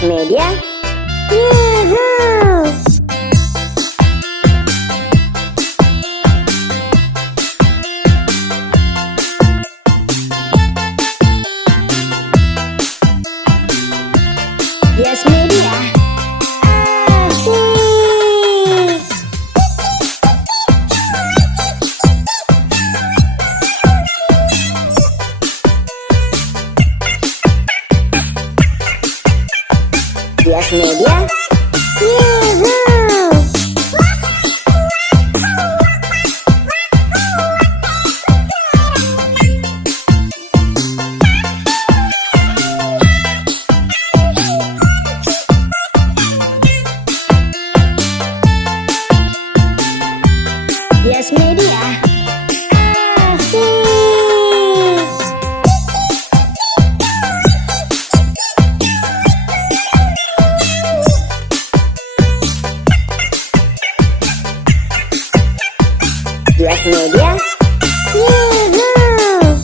Bias Media. Yuhuu. Bias Media. Asyik. Bias Media. Yuhuu. Bias Media. Asyik. Bias Media. Yuhuu.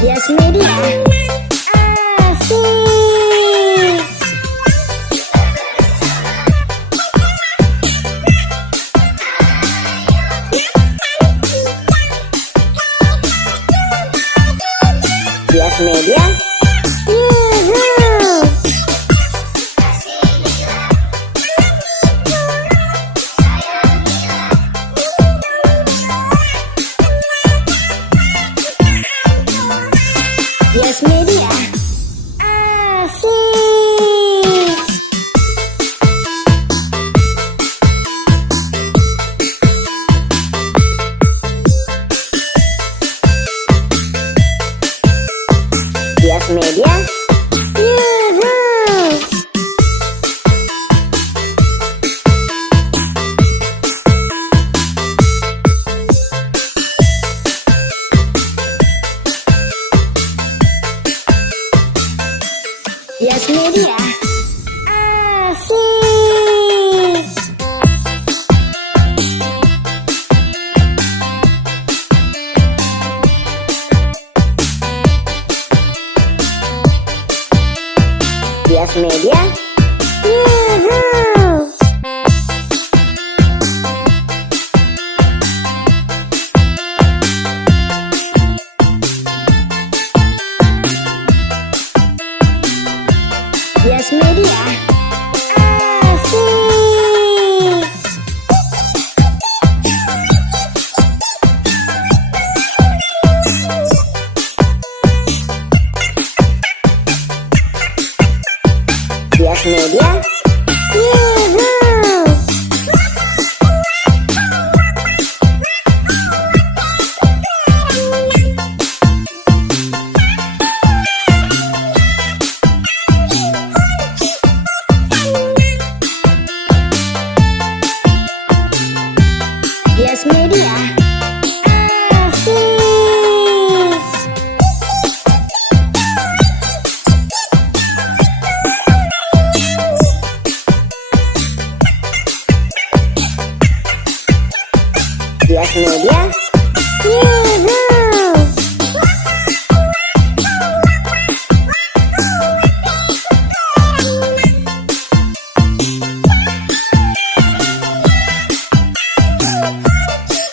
Bias Media. Asyik. Bias Media. Yuhuu. Bias Media. Asyik. Bias Media. Yuhuu. Bias Media. Asyik. Bias Media. Yuhuu. Bias Media. Asyik. Bias Media. Yuhuu. Bias Media. Asyik. Bias Media. Yuhuu.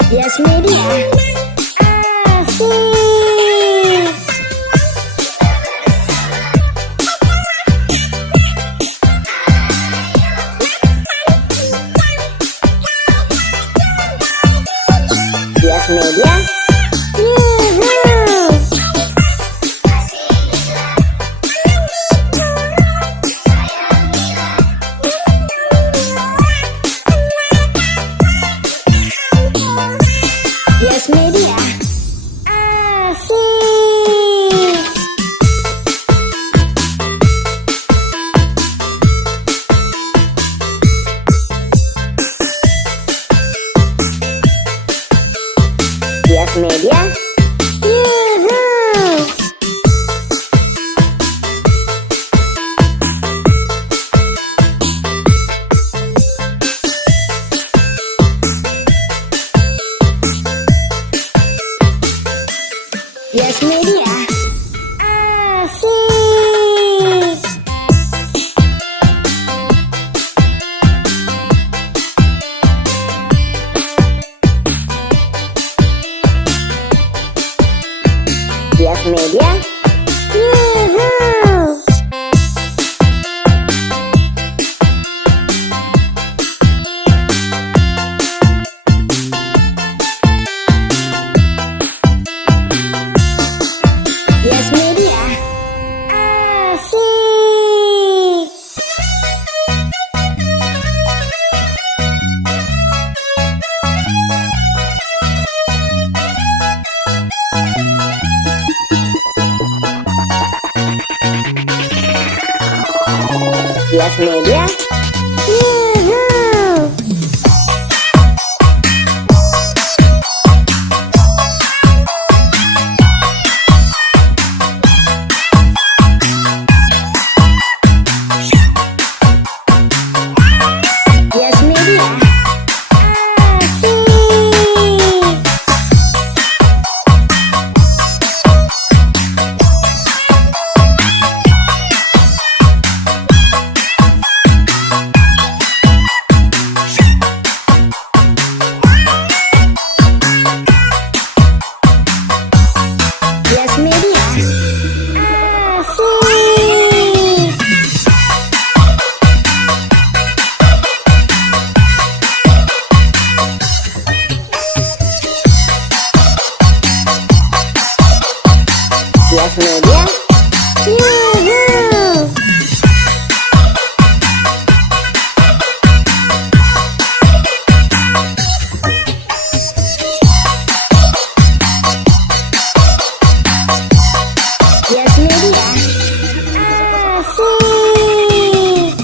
Bias Media. Asyik. Bias Media. Yuhuu. Bias Media. Asyik. Bias Media. Yuhuu. Bias Media. Asyik. Bias Media. Yuhuu. Bias Media. Asyik. Bias Media. Yuhuu. Bias Media. Asyik. Bias Media. Asyik. Bias Media. Yuhuu. Bias Media. Asyik.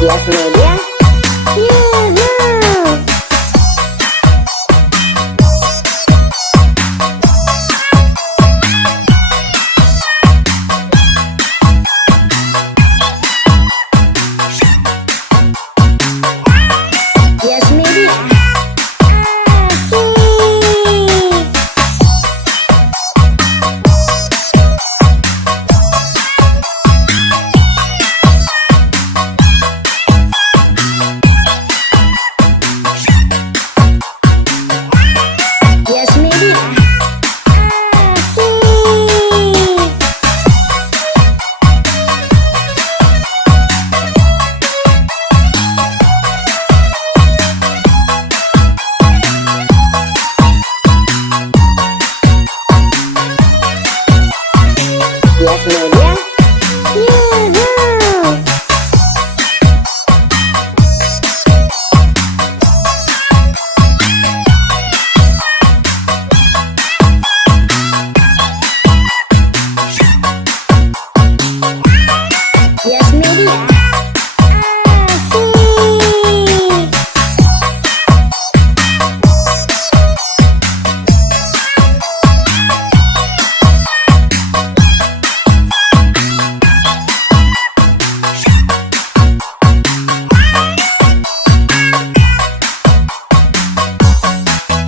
Bias Media. Yuhuu. Bias Media. Asyik. Bias Media. Asyik. Bias Media. Yuhuu. Bias Media. Asyik.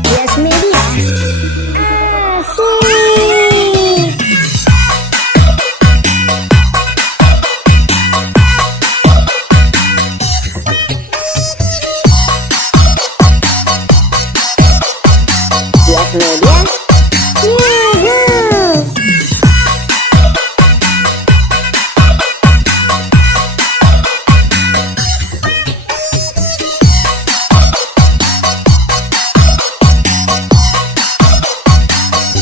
Bias Media. Asyik. Bias Media. Yuhuu.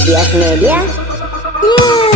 Bias Media. Yuhuu.